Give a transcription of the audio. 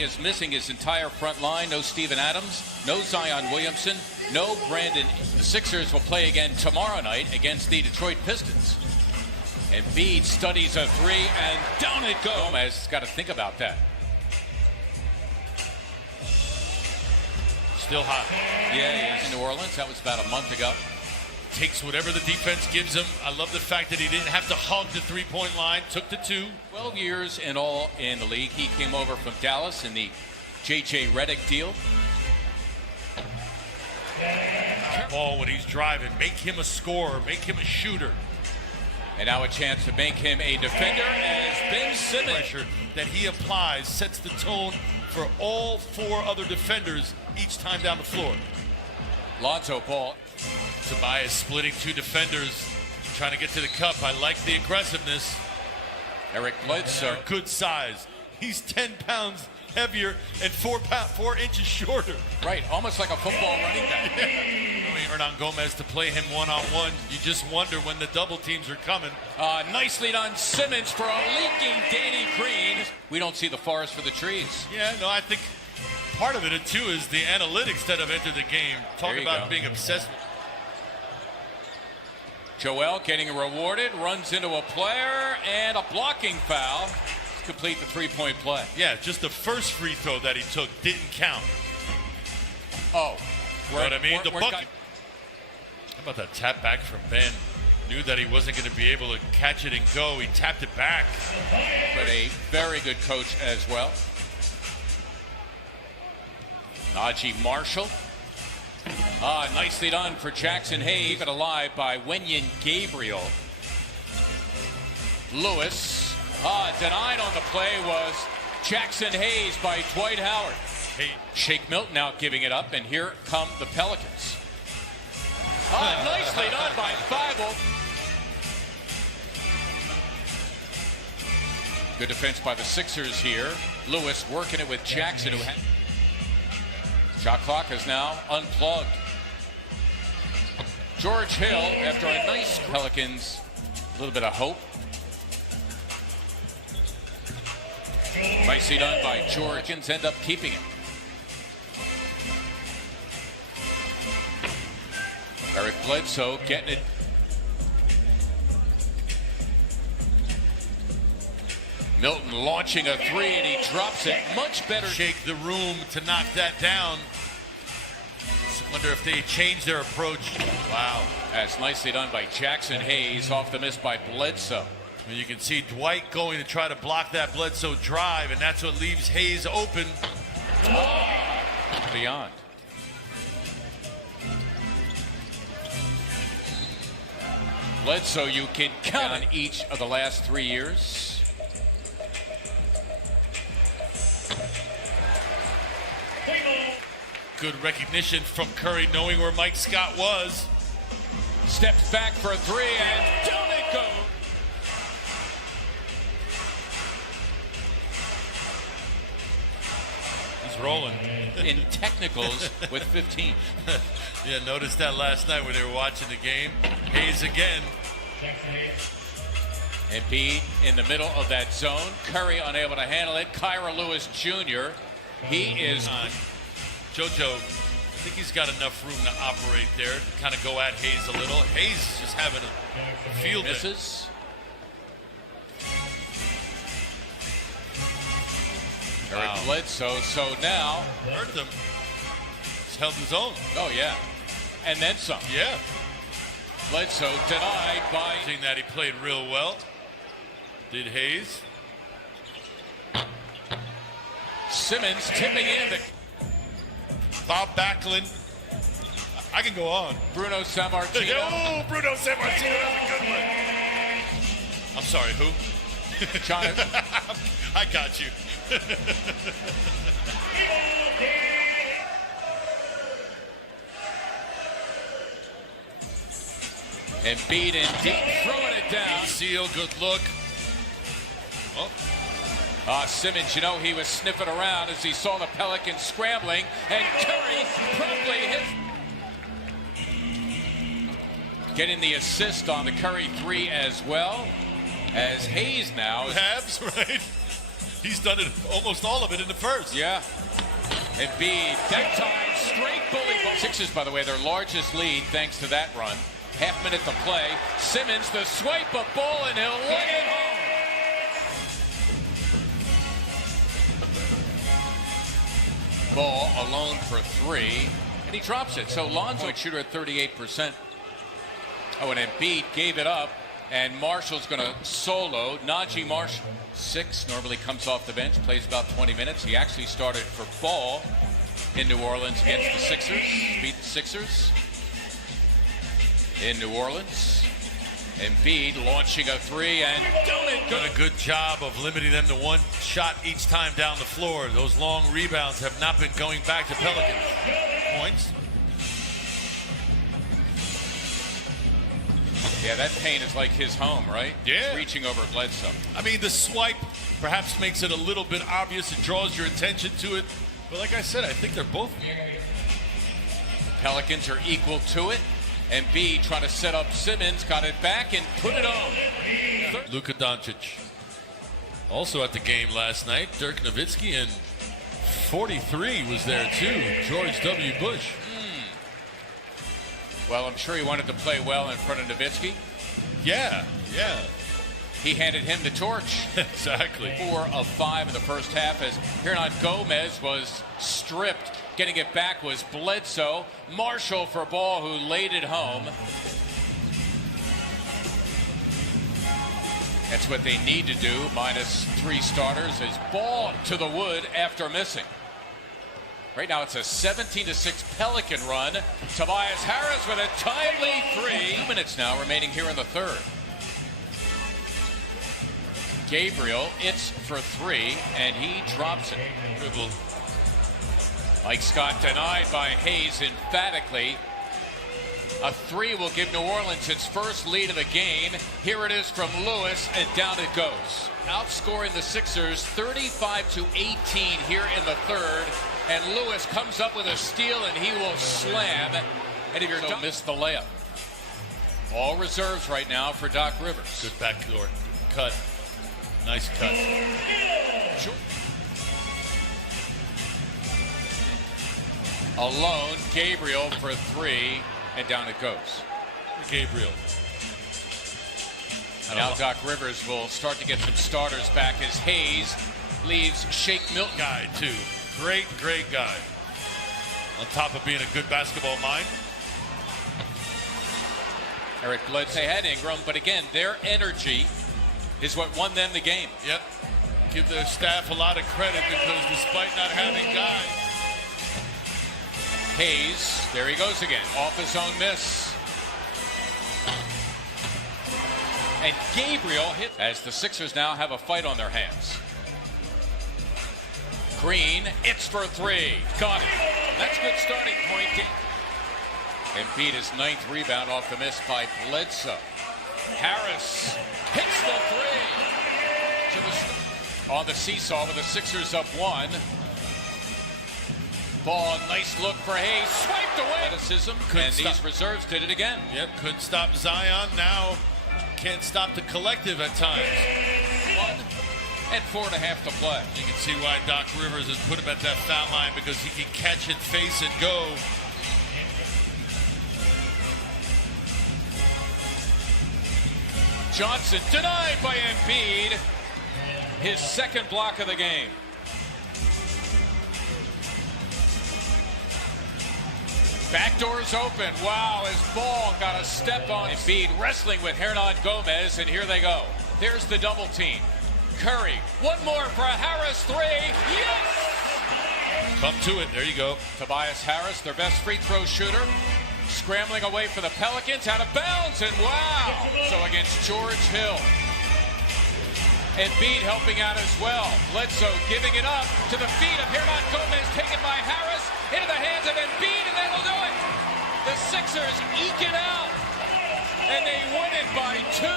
He is missing his entire front line. No Steven Adams, no Zion Williamson, no Brandon. The Sixers will play again tomorrow night against the Detroit Pistons. Embiid studies a three, and down it goes. Gomez has got to think about that. Still hot. Yeah, he is in New Orleans. That was about a month ago. Takes whatever the defense gives him. I love the fact that he didn't have to hug the three-point line. Took the two. 12 years in all in the league. He came over from Dallas in the J.J. Redick deal. Ball when he's driving. Make him a scorer. Make him a shooter. And now a chance to make him a defender as Ben Simmons. Pressure that he applies sets the tone for all four other defenders each time down the floor. Lonzo Ball. Tobias splitting two defenders, trying to get to the cup. I like the aggressiveness. Eric Bledsoe. Good size. He's 10 pounds heavier and 4 inches shorter. Right, almost like a football running back. Hernan Gomez to play him one-on-one. You just wonder when the double teams are coming. Nicely done, Simmons for a leaking Danny Green. We don't see the forest for the trees. Yeah, no, I think part of it, too, is the analytics that have entered the game. Talk about being obsessed with. Joel getting rewarded, runs into a player, and a blocking foul to complete the three-point play. Yeah, just the first free throw that he took didn't count. Oh. You know what I mean? The bucket. How about that tap back from Ben? Knew that he wasn't going to be able to catch it and go. He tapped it back. But a very good coach as well. Najee Marshall. Nicely done for Jackson Hayes. Keep it alive by Wenyen Gabriel. Lewis. Denied on the play was Jackson Hayes by Dwight Howard. Shake Milton now giving it up, and here come the Pelicans. Nicely done by Thibault. Good defense by the Sixers here. Lewis working it with Jackson, who had... Shot clock is now unplugged. George Hill, after a nice Pelicans, a little bit of hope. Nicely done by George. Pelicans end up keeping it. Eric Bledsoe getting it. Milton launching a three, and he drops it. Much better. Shake the room to knock that down. Wonder if they changed their approach. Wow. That's nicely done by Jackson Hayes off the miss by Bledsoe. And you can see Dwight going to try to block that Bledsoe drive, and that's what leaves Hayes open. Beyond. Bledsoe, you can count on each of the last 3 years. Good recognition from Curry, knowing where Mike Scott was. Steps back for a three, and down it goes. He's rolling. In technicals with 15. Yeah, noticed that last night when they were watching the game. Hayes again. Embiid in the middle of that zone. Curry unable to handle it. Kyra Lewis Jr. He is... JoJo, I think he's got enough room to operate there, to kind of go at Hayes a little. Hayes is just having a field day. Misses. Eric Bledsoe, so now... Hurt them. He's held his own. Oh, yeah. And then some. Yeah. Bledsoe denied by... Seeing that he played real well. Did Hayes. Simmons tipping in. Bob Backlund. I can go on. Bruno Sammartino. Oh, Bruno Sammartino, that's a good one. I'm sorry, who? Jonathan. I got you. Embiid in deep, throwing it down. Good seal, good look. Oh. Simmons, you know, he was sniffing around as he saw the Pelicans scrambling, and Curry promptly hit. Getting the assist on the Curry three as well, as Hayes now. Habs, right? He's done it, almost all of it in the first. Yeah. Embiid, that time, straight bully ball. Sixers, by the way, their largest lead thanks to that run. Half minute to play. Simmons, the swipe of ball, and he'll lay it home. Ball alone for three, and he drops it. So Lonzo shooter at 38%. Oh, and Embiid gave it up, and Marshall's going to solo. Najee Marshall, 6, normally comes off the bench, plays about 20 minutes. He actually started for Ball in New Orleans against the Sixers, beat the Sixers in New Orleans. Embiid launching a three and done a good job of limiting them to one shot each time down the floor. Those long rebounds have not been going back to Pelicans. Points. Yeah, that paint is like his home, right? Yeah. He's reaching over Bledsoe. I mean, the swipe perhaps makes it a little bit obvious. It draws your attention to it. But like I said, I think they're both. Pelicans are equal to it. Embiid trying to set up Simmons, got it back and put it on. Luka Doncic also at the game last night. Dirk Nowitzki, and 43 was there too. George W. Bush. Well, I'm sure he wanted to play well in front of Nowitzki. Yeah. He handed him the torch. Exactly. 4 of 5 in the first half as Hernan Gomez was stripped. Getting it back was Bledsoe. Marshall for Ball, who laid it home. That's what they need to do. -3 starters as Ball to the wood after missing. Right now it's a 17-6 Pelican run. Tobias Harris with a timely 3. 2 minutes now remaining here in the third. Gabriel, it's for 3, and he drops it. Dribble. Mike Scott denied by Hayes emphatically. A 3 will give New Orleans its first lead of the game. Here it is from Lewis, and down it goes. Outscoring the Sixers 35-18 here in the third. And Lewis comes up with a steal, and he will slam. And if you're done, miss the layup. All reserves right now for Doc Rivers. Good backdoor cut. Nice cut. Alone, Gabriel for 3, and down it goes. Gabriel. Now Doc Rivers will start to get some starters back as Hayes leaves Shake Milton. Guy, too. Great guy. On top of being a good basketball mind. Eric Bledsoe had Ingram, but again, their energy is what won them the game. Yep. Give their staff a lot of credit because despite not having guys. Hayes, there he goes again, off his own miss. And Gabriel hits as the Sixers now have a fight on their hands. Green, it's for 3. Got it. That's a good starting point. Embiid his 9th rebound off the miss by Bledsoe. Harris hits the 3. On the seesaw with the Sixers up 1. Ball, nice look for Hayes. Swiped away. Athleticism, and these reserves did it again. Yep, couldn't stop Zion. Now can't stop the collective at times. 1 and 4.5 to play. You can see why Doc Rivers has put him at that foul line, because he can catch it, face it, go. Johnson denied by Embiid. His second block of the game. Backdoor's open. Wow, his Ball got a step on Embiid, wrestling with Hernan Gomez, and here they go. There's the double team. Curry, one more for Harris, 3. Yes! Come to it. There you go. Tobias Harris, their best free throw shooter, scrambling away for the Pelicans, out of bounds, and wow! So against George Hill. Embiid helping out as well. Bledsoe giving it up to the feet of Hernan Gomez, taken by Harris, into the hands of Embiid, and they will do it. The Sixers eke it out, and they win it by 2.